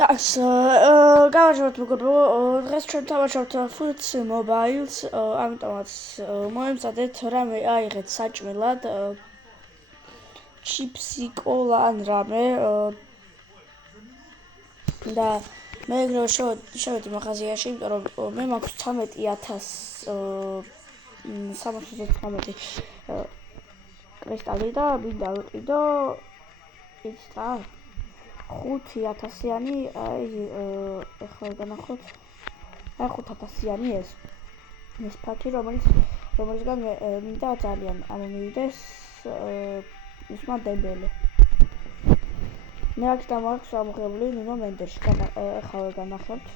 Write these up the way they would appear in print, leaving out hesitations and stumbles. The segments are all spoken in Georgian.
Так, გავაჩეროთ მეგობრებო, დღეს ჩვენ თამაშობთ Fruits Mobiles, ამიტომაც მოემზადეთ რამე აიღეთ საჭმელად, ჩიპსი, კოლა ან რამე და მე ეგრევე შევედი მაღაზიაში, იმიტომ რომ მე მაქვს 13,319 კრისტალი და მინდა ვიყიდო იცით რა 5,000-იანი, ეხლა განახოთ, 5,000-იანი ეს ფაქი, რომელისგან მინდა ძალიან მივიდეს მისმა დემბელე. მე აქედან მაქვს ამოღებული ნუნო მენდეში, ეხლა განახებთ.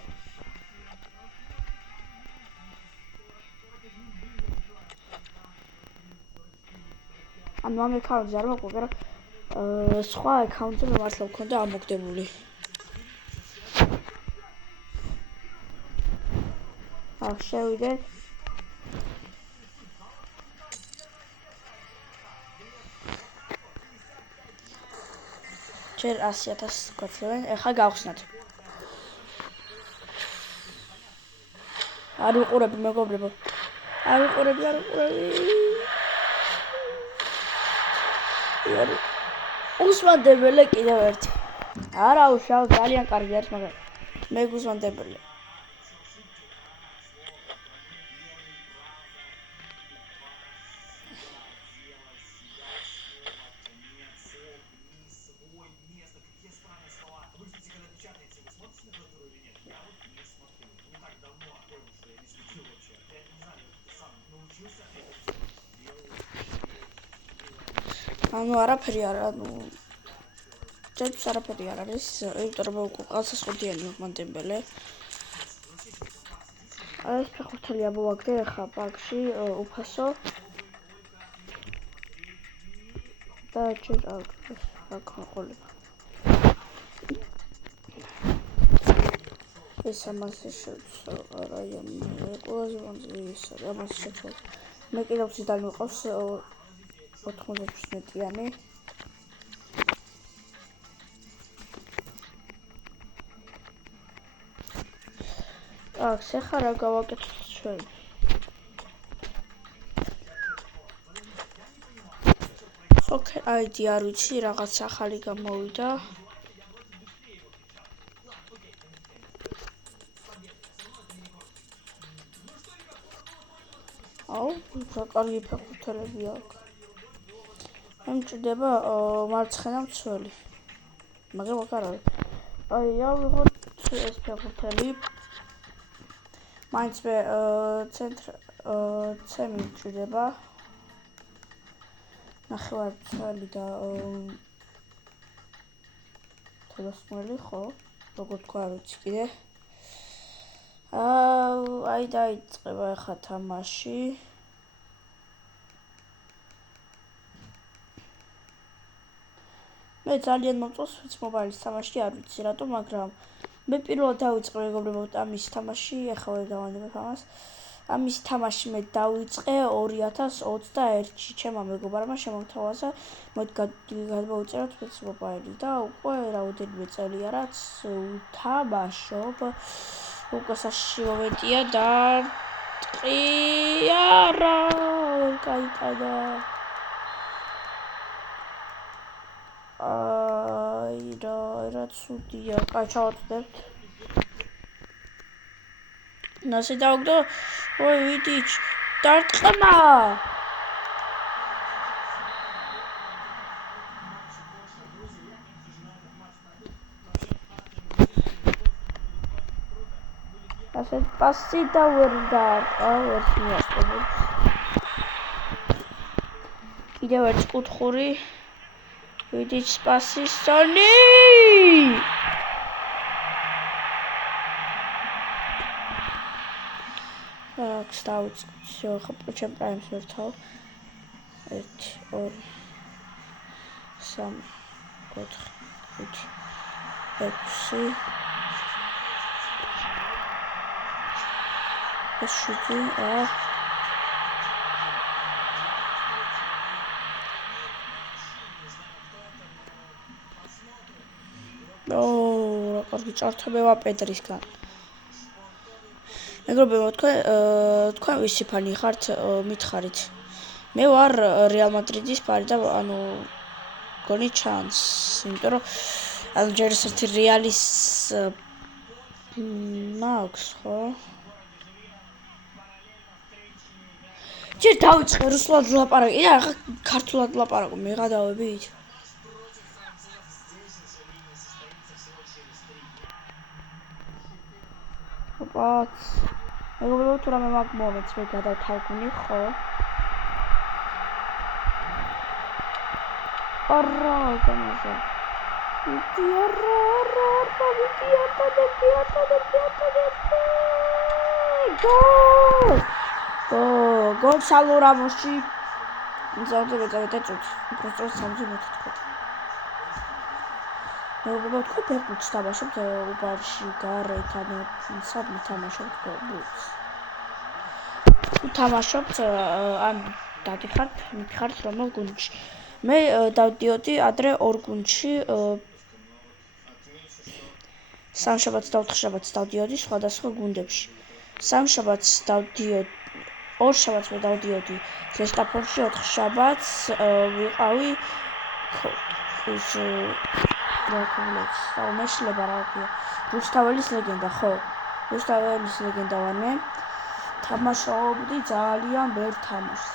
ანუ ამ აკაუნტზე არ მაქვს, მაგრამ სხვა აკაუნტზე მე მართლა მქონდა ამოგდებული. შევიდეთ. ჯერ 100,000 გვაძლევენ, ეხლა გავხსნათ. არ ვიყურები მეგობრებო. არ ვიყურები. უსმანდებელე კიდევ ერთი. არა უშავ, ძალიან კარგი არის, მაგრამ მე გუსმანდებელე. ანუ არაფერი არ ჯერჯერობით არაფერი არ არის, იმიტომ რომ უკვე ყალსასყუდიანი მომანდებელე. ეს ფეხბურთელი ამოვაგდე ახლა პაკში, უფასო. და ჯერ აქ მოყოლება. ეს ამაზე შევცვალ რაიონი, ყველაზე მანძილი ის არის, ამაზე შევცვალ. მე კიდევ ციდან მიყავს 97-იანი. აქ ახლა რა გავაკეთოთ ჩვენ? ოკეი, აიდი არ ვიცი, რაღაც ახალი გამოვიდა. აუ, რა კარგი ფეხბურთელები აქვს. მე მჭირდება მარცხენა მცველი. მაგრამ აქ არ არის. აი, ავიღოთ ეს ფეხბურთელი. მაინც მე ცემი მჭირდება. ნახევარმცველი და თელოსმელი, ხო? როგორ თქვა, არ ვიცი კიდე. აი დაიწყება ახლა თამაში. მე ძალიან მომწონს Fruits Mobiles თამაში, არ ვიცი რატომ, მაგრამ მე პირველად დავიწყე მეგობრებო ამის თამაში, ახლა ვერ გავანებებ ამას. ამის თამაში მე დავიწყე 2021-ში, ჩემმა მეგობარმა შემოთავაზა, მოდი გადმოვიწეროთ Fruits Mobile და უკვე რაოდენიმე წელია რაც ვთამაშობ. უკვე საშიში მომენტია და არა, ვერ გაიტანა. რა ცუდია, კაი ჩავაწვდეთ. ნასე დავაგდო, ой, ვიდიჩ, დარტყმა. ასე პასი და ვერ დაარტყა, ვერ მიაწყობებს. კიდევ ერთი კუთხური. ვიდიჩ პასი სონი. აქ დავიწყე, всё, ახლა ჩემ პრაიმს ვერთავ. 1 2 3 4 5 6 ეს შუძი, რა კარგი წართა მე ვარ პედრისგან. მეგობრებო, თქვენ ვისი ფანი ხართ, მითხარით. მე ვარ რეალ მადრიდის ფანი და ანუ გონი ჩანს, იმიტომ რომ ანუ ჯერ ერთი რეალის მაქვს, ხო? ჯერ დავიწყე რუსულად ლაპარაკი, და ახლა ქართულად ლაპარაკობ, მეღადავებით. ოპაც. მეგობრებო, თუ რამე მაგ მომენტს მე გადავთავკვნი, ხო? არა, განაჟა. იტი არა. გოლ სალურამოში. ზოგადად წუთი. просто 60 თქვა. მეგობრებო, თქვენ ფეხბურთს თამაშობთ უბანში, გარეთ, ანუ სადმე თამაშობთ ფეხბურთს? თუ თამაშობთ, ან მითხარით რომელ გუნდში? მე დავდიოდი ადრე ორ გუნდში, სამშაბათს და ოთხშაბათს დავდიოდი სხვადასხვა გუნდებში. სამშაბათს ორ შაბათს მე დავდიოდი ზესტაფონში, ოთხშაბათს ვიყავი ის მეშლება რა ქვია. რუსთაველის ლეგენდა, ხო? რუსთაველის ლეგენდა ვარ მე. თამაშობდი ძალიან ბევრ თამაშს.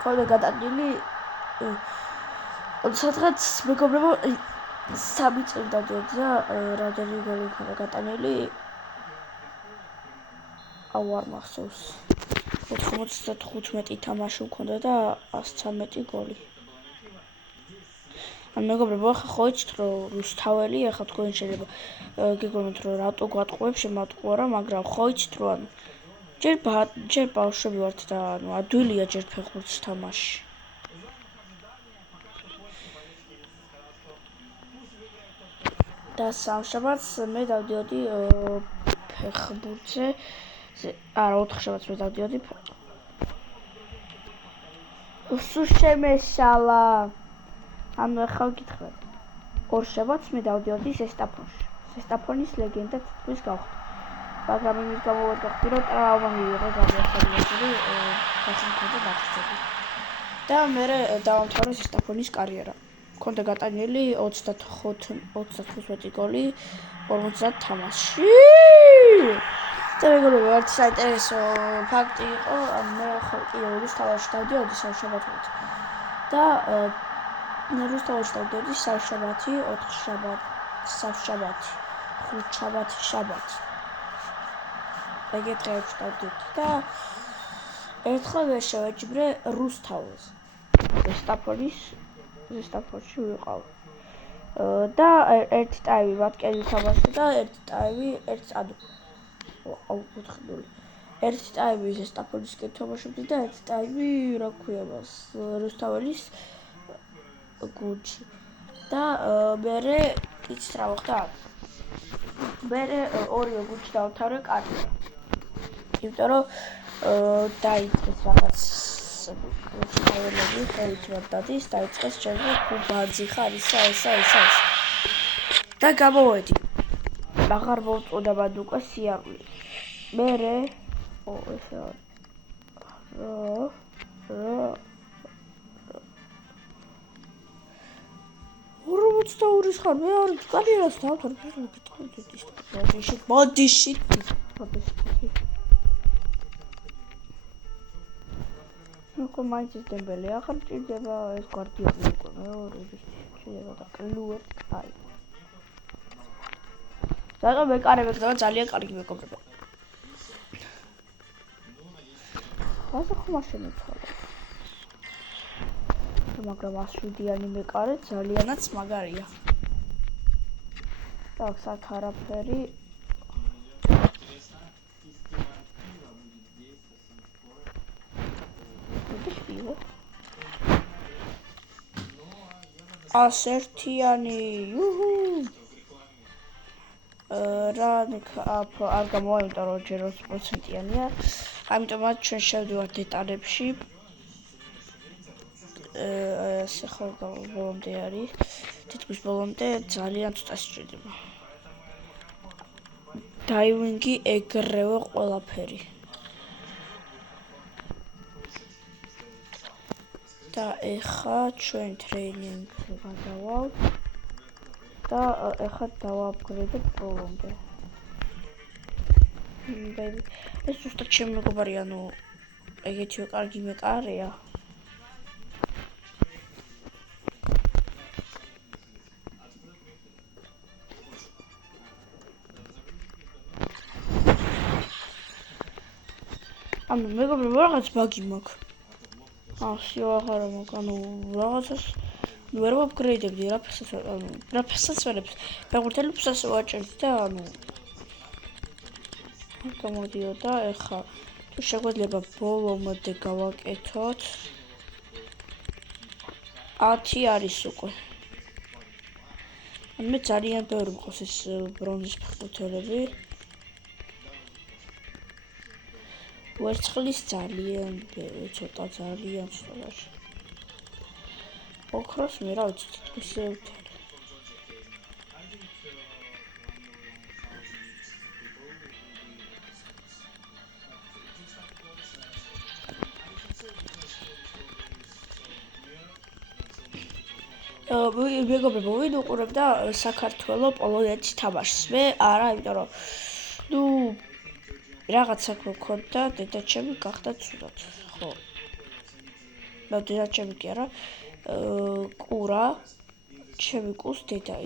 ხოლმე გადადილი სადღაც მეგობრებო 3 წელი დავდიოდი და რამდენი გოლი მქონდა გატანილი? არ მახსოვს. 95 თამაში მქონდა და 113 გოლი. ან მეგობრებო, ახლა ხო იცით რომ რუსთაველი, ახლა თქვენ შეიძლება გეგონოთ რომ რატო გვატყუებ, შემატყუარა, მაგრამ ხო იცით რომ ანუ ჯერ ბავშვები ვართ და ანუ ადვილია ჯერ ფეხბურთს თამაში. და სამშაბათს მე დავდიოდი ფეხბურთზე, არა 4 შაბათს მე დავდიოდი სულ შემეშალა. ანუ ახლა გითხრათ. 2 შაბათს მე დავდიოდი ზესტაფონში. ზესტაფონის ლეგენდა თითქმის გავხდი. მაგრამ იმის გამო ვერ გავხდი, რომ ტრავმა მიიღო ძალიან სერიოზული, გასამქონდა დაფიქსირებული. და მე დავამთავრე ზესტაფონის კარიერა. მქონდა გატანილი 35 გოლი 50 თამაშში. და მეგობრებო, ერთ საინტერესო ფაქტი იყო, მე კიდევ რუსთაველში დავდიოდი სამშაბათობით. და რუსთაველში დავდიოდი სამშაბათი, 4 სამშაბათი, 5 შაბათი, შაბათი. ეგეთ დღეებში დავდიოდი და ერთხელ ვერ შევეჯიბრე რუსთაველს. ზესტაფონში ვიყავ. და ერთი ტაიმი ვატკელი თამაშობდა და ერთი ტაიმი ერთი ტაიმი ზესტაფონისკენ თამაშობდი და ერთი ტაიმი რა ქვია მას რუსთაველის გუნდში. და მერე იცით რა მოხდა? მერე ორივე გუნდში დავამთავრე კარიერა. იმიტომ რომ დაიწყეს რაღაც რუსთაველები ხელით დადის, დაიწყეს ჩემზე ბაძი ხარ ისა. და გამოვედი. აღარ მოვწოდა მან უკვე სიარული. მერე ესა 42-ის ხარ, მე არ კარიერას დავამთავრე, ბოდიში. ნუ მაინც ის დემბელი აღარ ჭირდება ეს გვარდიოლი უკვე მეორების შეიძლება და კლუებს კაი. რატომ ეკარებ ეგ ძალიან კარგი მეგობრებო. ასე ხომ შემეცვალა. მაგრამ 107-იანი მეკარე ძალიანაც მაგარია. так, საათ არაფერი. შევიდე. 101-იანი. იუჰუ. რა არ გამოიმტა რომ ჯერ 20%-იანია. ამიტომაც ჩვენ შევდივართ დეტალებში. ასე ხო ბოლომდე არის. თითქმის ბოლომდე ძალიან ცოტა სჭირდება. დაივინგი ეგრევე ყველაფერი. და ეხა ჩვენ ტრეინინგზე გადავალთ და ეხა დავაპგრეიდებ პროლომდე. ეს უბრალოდ ჩემი მეგობარი, ანუ ეგეთივე კარგი მეკარეა. ანუ მეგობრებო, რაღაც ბაგი მაქვს. სიოაღარა მაქვს, ანუ რაღაცას ვერ ვაპგრეიდებდი, რაფერსაც ვერებს. ფეხბურთელებს ვაჭერდი და ანუ გამოდიოდა, ეხა თუ შეგვეძლება ბოლომდე გავაკეთოთ. 10 არის უკვე. მე ძალიან ბევრი მყავს ეს ბრონზის ფეხბურთელები. ვერცხლის ძალიან ცოტა. ოქროს მე რა ვიცი, თითქოს უთელი. მეგობრებო, ვინ უყურებდა საქართველოს პოლონეთის თამაშს? მე არა, იმიტომ რომ რაღაც საქმე მქონდა, დედაჩემი გახდა ცუდად. ხო. დედაჩემი კი არა, კურა, ჩემი კუს დედა.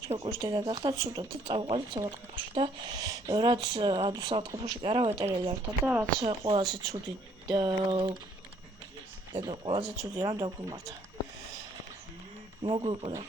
ჩემი კუს დედა გახდა ცუდად და წავიყვანეთ საავადმყოფოში და რაც საავადმყოფოში კი არა, ვეტერინართან და რაც ყველაზე ცუდი რამ დაგვიმართა. მოგვიყვნა.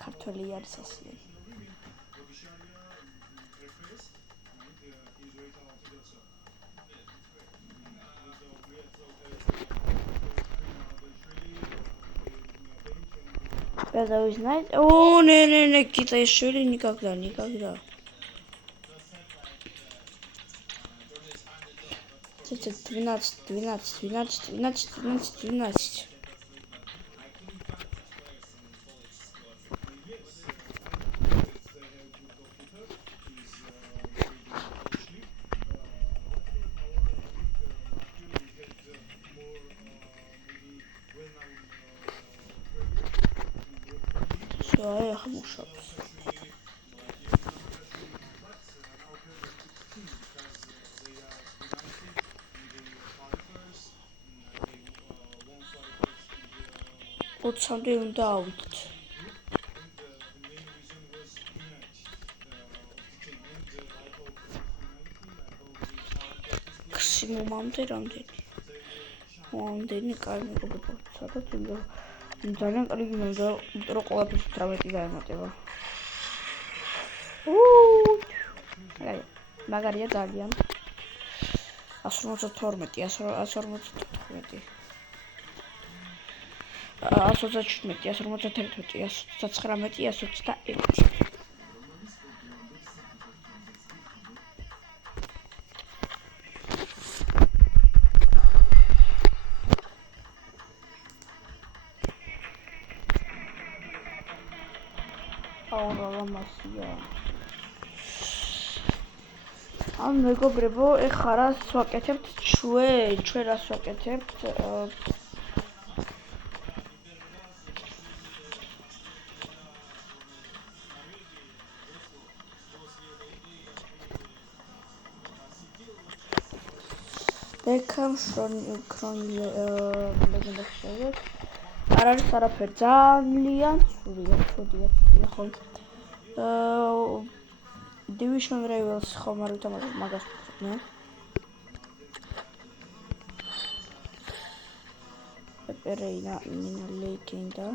ქართველი არის ასია. Когда вы знаете... О, не, китайшвили никогда. 12. Все, мушапс. Ოცამდე უნდა ავიდეთ. Максимумამდე რამდენი კაი მეგობრებო, სადაც ძალიან კარგი მინდა, რომ ყველაფერს 18 დაემატება. მაგარია ძალიან. 152, 154. 127, 151, 119, 121. ამ მეგობრებო, ეხლა რას ვაკეთებთ ჩვენ რას ვაკეთებთ? Beckham ლეგენდაში არ არის არაფერი, ძალიან ცუდია, ხო. Division Rivals ხომ არ ვითამაშებ მაგას მე. Pereira, Mina Legenda.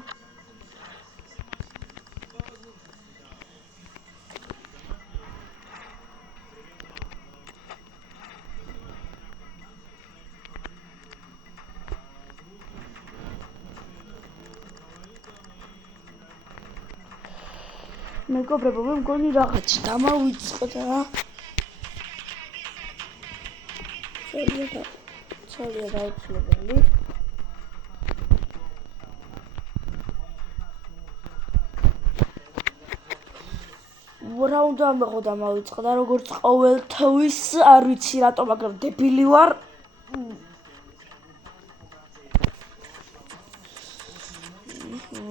მეგობრებო, მე მგონი რაღაც დამავიწყდა. ცალია დაუცილებელი. რა უნდა ამეღო დამავიწყდა, როგორც ყოველთვის, არ ვიცი რატომ, მაგრამ დებილი ვარ.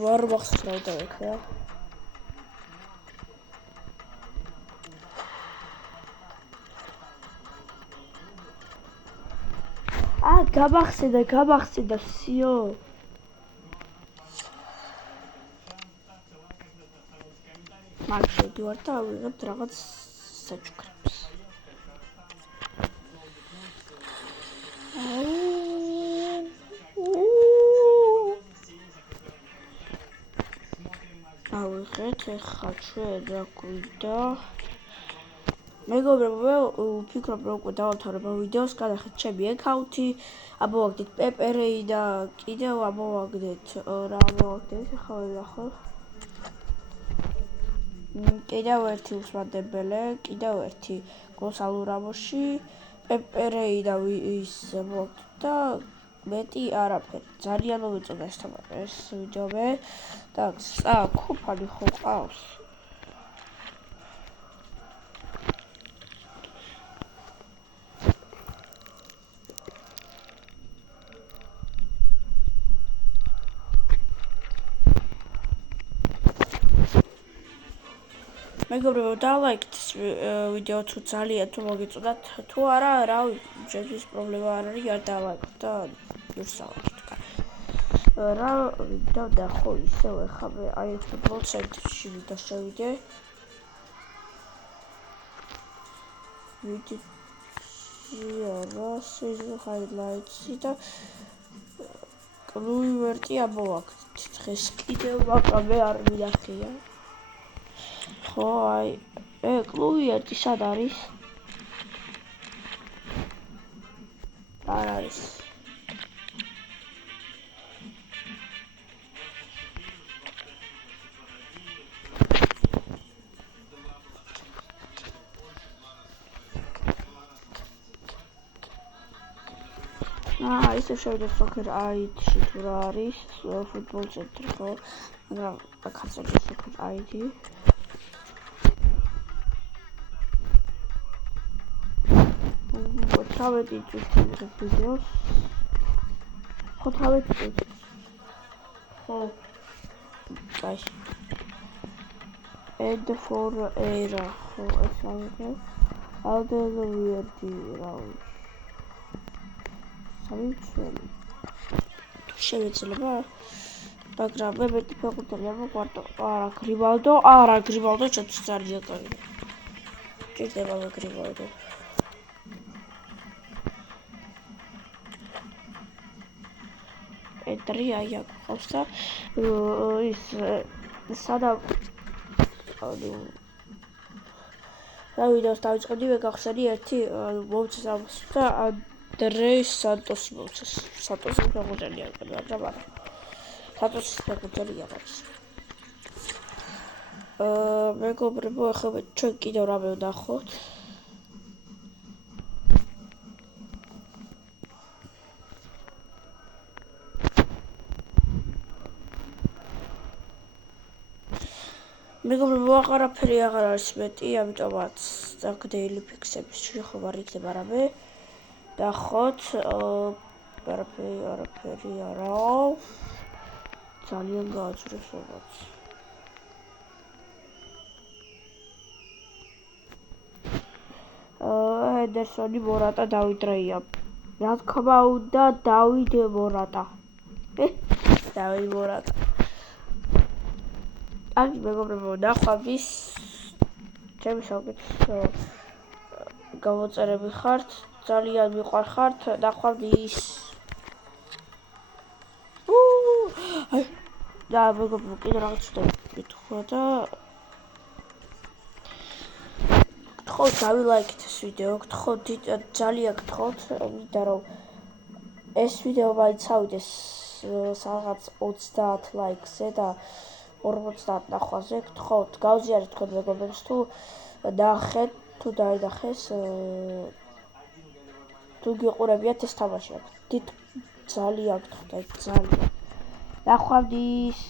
ვარ მახსოვს რა უნდა ვექნა. გამახსენდა, всё. მაგ შევდივარ და ავიღებთ რაღაც საჩუქრებს. ავიღეთ ეხლა ჩვენ რა გვინდა. მეგობრებო, მე ვფიქრობ, რომ უკვე დავამთავრებ ვიდეოს, გადახეთ ჩემი აკაუნთი, ამოვაგდეთ პეპერეი და კიდევ ამოვაგდეთ რა ამოვაგდეთ, ახლა ვნახო. კიდევ ერთი უსმადებელი, კიდევ ერთი გონსალო რამოსი, პეპერეი და ის ამოვაგდეთ და მეტი არაფერი. ძალიან მომეწონა ეს ვიდეო მე და ქუფანი ხო ყავს? მეგობრებო, დალაიქეთ ეს ვიდეო თუ ძალიან თუ მოგეწონათ, თუ არა, რა ჩემთვის პრობლემა არ არის, არ დალაიქეთ და უსწავლეთ. რა ვიდა ხო ისევ ეხლა მე აი ეს ფუტბოლ ცენტრში ვიდა შევიდე. ვიდეო ჰაილაიტსი და კლუივერტი ამოვაგდით. დღეს კიდევ მაგრამ მე არ მინახია. ხო, აი, კლუივერტი სად არის? არ არის. ისევ შევიდე სოკერ ID-ში თუ რა არის, ფუტბოლ ცენტრი ხო, მაგრამ აქ არის სოკერ ID. თავედი წუთი ვიდეოს. ხო, თავედი წუთი. ხო. კაი. And for era, ხო, ეს ავიღე. ალდელოვიერთი რა ვიცი. სამიცელი. შეიძლება? მაგრამ მე მეტი ფეხბურთელი არ მოყვარდა. არა, გრიბალდო ჩემთვის ძალიან კარგი. ჭირდება მე გრიბალდო. ეტრი აი აქ ყავს და ის სადავ რა ვიდეოს დავიწყებდი, მე გავხსენი ერთი მომწესავს და Andrés Santos მომწეს. სანტოსი ფეხბურთელია, მაგრამ არა. სანტოსის ფეხბურთელია არის. მეგობრებო, ახლა ჩვენ კიდევ რამე ვნახოთ. მეგობრებო, აღარაფერი აღარ არის მეტი, ამიტომაც აქ daily fix-ების შეხობა არ იქნება რამე. ნახოთ, არაფერი არაო. ძალიან გააძვრეს რაღაც. ჰენდერსონი მორატა დავით რაია. რა თქმა უნდა, დავით მორატა. დავით მორატა. აი მეგობრებო, ნახვამდის ჩემი საუკეთესო გამოწერები ხართ, ძალიან მიყვარხართ, ნახვამდის. და მეგობრებო, კიდევ რაღაც ვიტყვა და გთხოვთ დავილაიქეთ ეს ვიდეო, გთხოვთ ძალიან გთხოვთ, მინდა რომ ეს ვიდეო მაინც ავიდეს რაღაც 30 ლაიქზე და 50 ნახვაზე გთხოვთ გავზიარეთ თქვენ მეგობრებს თუ დაახეთ თუ დაედახეს თუ გიყურებიათ ეს თამაში აქ დიდ ძალიან გთხოვთ ძალიან ნახვამდის